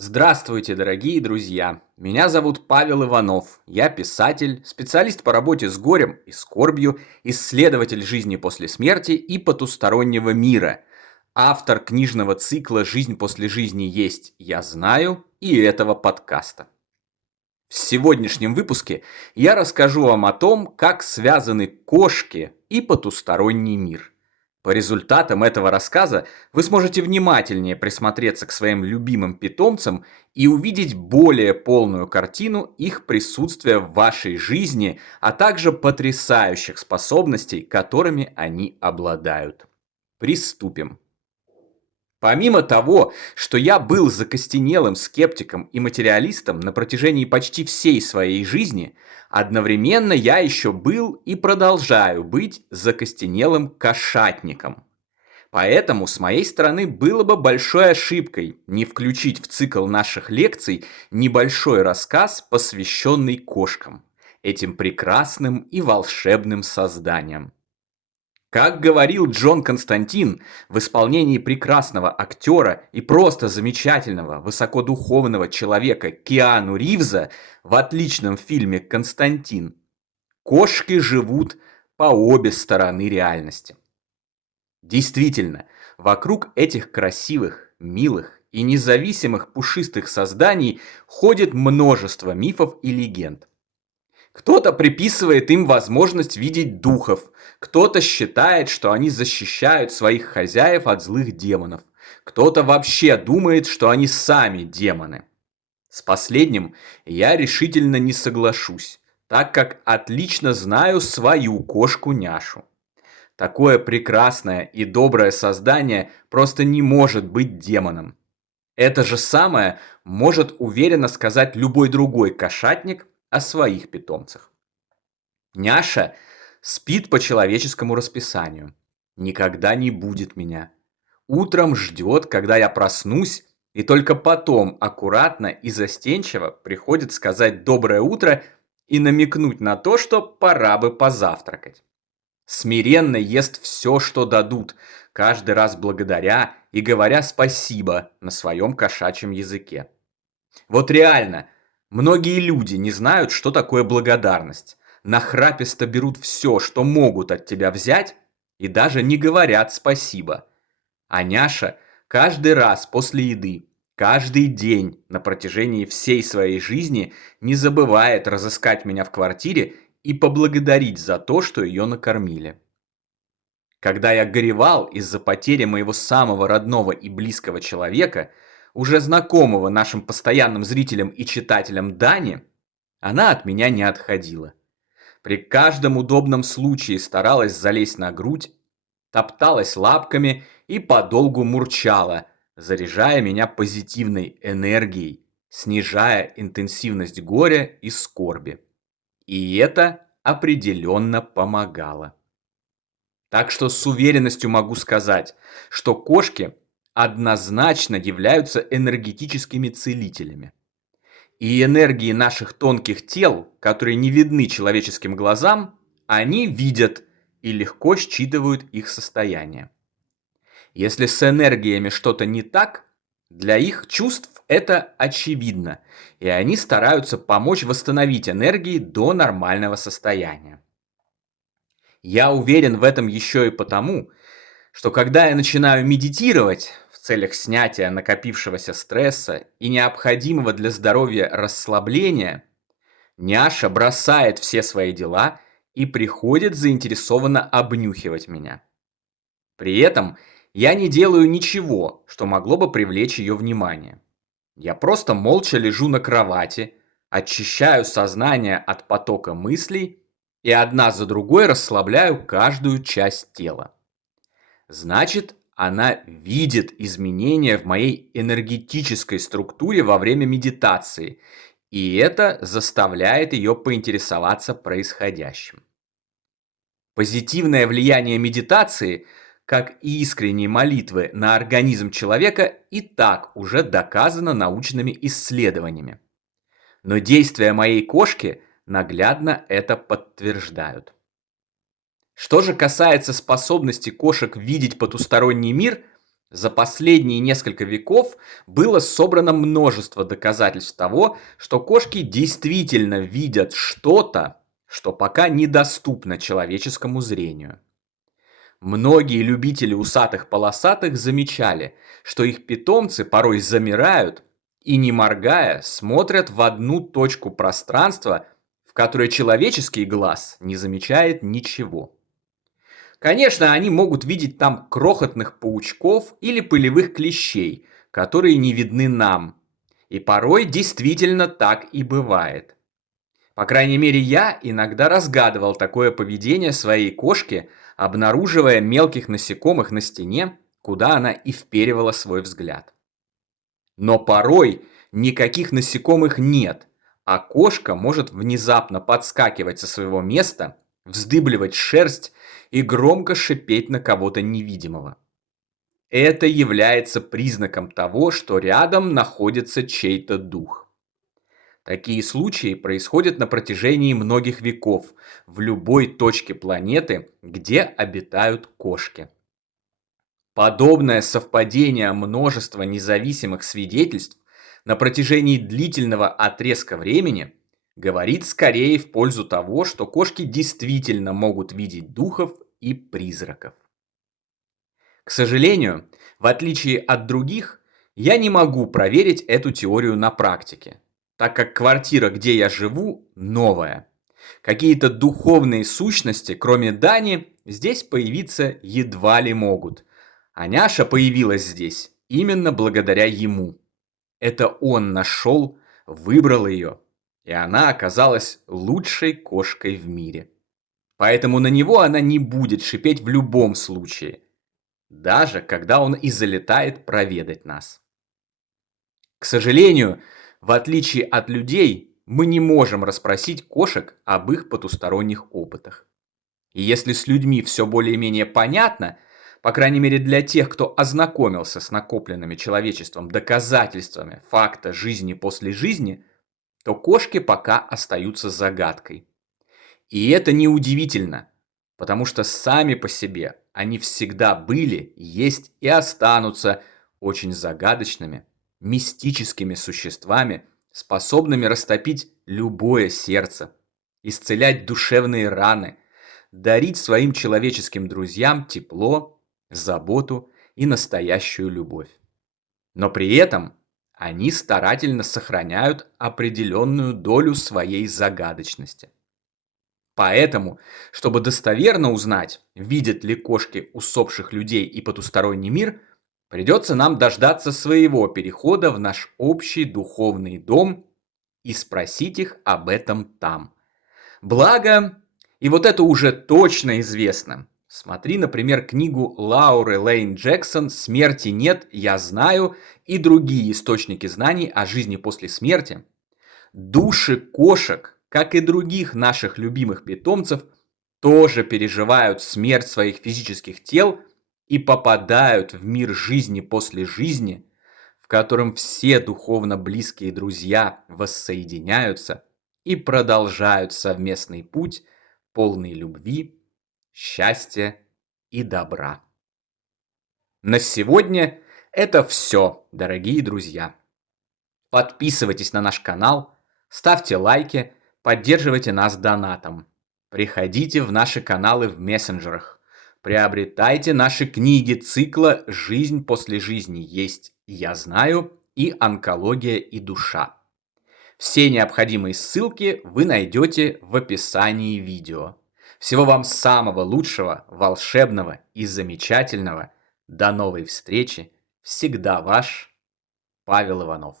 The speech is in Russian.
Здравствуйте, дорогие друзья! Меня зовут Павел Иванов. Я писатель, специалист по работе с горем и скорбью, исследователь жизни после смерти и потустороннего мира. Автор книжного цикла «Жизнь после жизни есть, я знаю» и этого подкаста. В сегодняшнем выпуске я расскажу вам о том, как связаны кошки и потусторонний мир. По результатам этого рассказа вы сможете внимательнее присмотреться к своим любимым питомцам и увидеть более полную картину их присутствия в вашей жизни, а также потрясающих способностей, которыми они обладают. Приступим. Помимо того, что я был закостенелым скептиком и материалистом на протяжении почти всей своей жизни, одновременно я еще был и продолжаю быть закостенелым кошатником. Поэтому с моей стороны было бы большой ошибкой не включить в цикл наших лекций небольшой рассказ, посвященный кошкам, этим прекрасным и волшебным созданиям. Как говорил Джон Константин, в исполнении прекрасного актера и просто замечательного, высокодуховного человека Киану Ривза в отличном фильме «Константин», кошки живут по обе стороны реальности. Действительно, вокруг этих красивых, милых и независимых пушистых созданий ходит множество мифов и легенд. Кто-то приписывает им возможность видеть духов, кто-то считает, что они защищают своих хозяев от злых демонов, кто-то вообще думает, что они сами демоны. С последним я решительно не соглашусь, так как отлично знаю свою кошку Няшу. Такое прекрасное и доброе создание просто не может быть демоном. Это же самое может уверенно сказать любой другой кошатник о своих питомцах. Няша спит по человеческому расписанию. Никогда не будет меня. Утром ждет, когда я проснусь, и только потом аккуратно и застенчиво приходит сказать «доброе утро» и намекнуть на то, что пора бы позавтракать. Смиренно ест все, что дадут, каждый раз благодаря и говоря спасибо на своем кошачьем языке. Вот реально, многие люди не знают, что такое благодарность. Нахраписто берут все, что могут от тебя взять, и даже не говорят спасибо. А Няша каждый раз после еды, каждый день на протяжении всей своей жизни не забывает разыскать меня в квартире и поблагодарить за то, что ее накормили. Когда я горевал из-за потери моего самого родного и близкого человека, уже знакомого нашим постоянным зрителям и читателям Дани, она от меня не отходила. При каждом удобном случае старалась залезть на грудь, топталась лапками и подолгу мурчала, заряжая меня позитивной энергией, снижая интенсивность горя и скорби. И это определенно помогало. Так что с уверенностью могу сказать, что кошки однозначно являются энергетическими целителями. И энергии наших тонких тел, которые не видны человеческим глазам, они видят и легко считывают их состояние. Если с энергиями что-то не так, для их чувств это очевидно, и они стараются помочь восстановить энергии до нормального состояния. Я уверен в этом еще и потому, что когда я начинаю медитировать в целях снятия накопившегося стресса и необходимого для здоровья расслабления, Няша бросает все свои дела и приходит заинтересованно обнюхивать меня. При этом я не делаю ничего, что могло бы привлечь ее внимание. Я просто молча лежу на кровати, очищаю сознание от потока мыслей и одна за другой расслабляю каждую часть тела. Значит, она видит изменения в моей энергетической структуре во время медитации, и это заставляет ее поинтересоваться происходящим. Позитивное влияние медитации, как и искренние молитвы на организм человека, и так уже доказано научными исследованиями. Но действия моей кошки наглядно это подтверждают. Что же касается способности кошек видеть потусторонний мир, За последние несколько веков было собрано множество доказательств того, что кошки действительно видят что-то, что пока недоступно человеческому зрению. Многие любители усатых-полосатых замечали, что их питомцы порой замирают и, не моргая, смотрят в одну точку пространства, в которой человеческий глаз не замечает ничего. Конечно, они могут видеть там крохотных паучков или пылевых клещей, которые не видны нам. И порой действительно так и бывает. По крайней мере, я иногда разгадывал такое поведение своей кошки, обнаруживая мелких насекомых на стене, куда она и вперивала свой взгляд. Но порой никаких насекомых нет, а кошка может внезапно подскакивать со своего места, вздыбливать шерсть и громко шипеть на кого-то невидимого. Это является признаком того, что рядом находится чей-то дух. Такие случаи происходят на протяжении многих веков в любой точке планеты, где обитают кошки. Подобное совпадение множества независимых свидетельств на протяжении длительного отрезка времени говорит скорее в пользу того, что кошки действительно могут видеть духов и призраков. К сожалению, в отличие от других, я не могу проверить эту теорию на практике, так как квартира, где я живу, новая. Какие-то духовные сущности, кроме Дани, здесь появиться едва ли могут. А Няша появилась здесь именно благодаря ему. Это он нашел, выбрал ее, и она оказалась лучшей кошкой в мире. Поэтому на него она не будет шипеть в любом случае, даже когда он и залетает проведать нас. К сожалению, в отличие от людей, мы не можем расспросить кошек об их потусторонних опытах. И если с людьми все более-менее понятно, по крайней мере для тех, кто ознакомился с накопленными человечеством доказательствами факта жизни после жизни, то кошки пока остаются загадкой. И это неудивительно, потому что сами по себе они всегда были, есть и останутся очень загадочными, мистическими существами, способными растопить любое сердце, исцелять душевные раны, дарить своим человеческим друзьям тепло, заботу и настоящую любовь. Но при этом они старательно сохраняют определенную долю своей загадочности. Поэтому, чтобы достоверно узнать, видят ли кошки усопших людей и потусторонний мир, придется нам дождаться своего перехода в наш общий духовный дом и спросить их об этом там. Благо, и вот это уже точно известно. Смотри, например, книгу Лауры Лейн Джексон «Смерти нет, я знаю» и другие источники знаний о жизни после смерти. Души кошек, как и других наших любимых питомцев, тоже переживают смерть своих физических тел и попадают в мир жизни после жизни, в котором все духовно близкие друзья воссоединяются и продолжают совместный путь, полный любви, счастья и добра. На сегодня это все, дорогие друзья. Подписывайтесь на наш канал, ставьте лайки, поддерживайте нас донатом. Приходите в наши каналы в мессенджерах. Приобретайте наши книги цикла «Жизнь после жизни есть, я знаю» и «Онкология и душа». Все необходимые ссылки вы найдете в описании видео. Всего вам самого лучшего, волшебного и замечательного. До новой встречи. Всегда ваш Павел Иванов.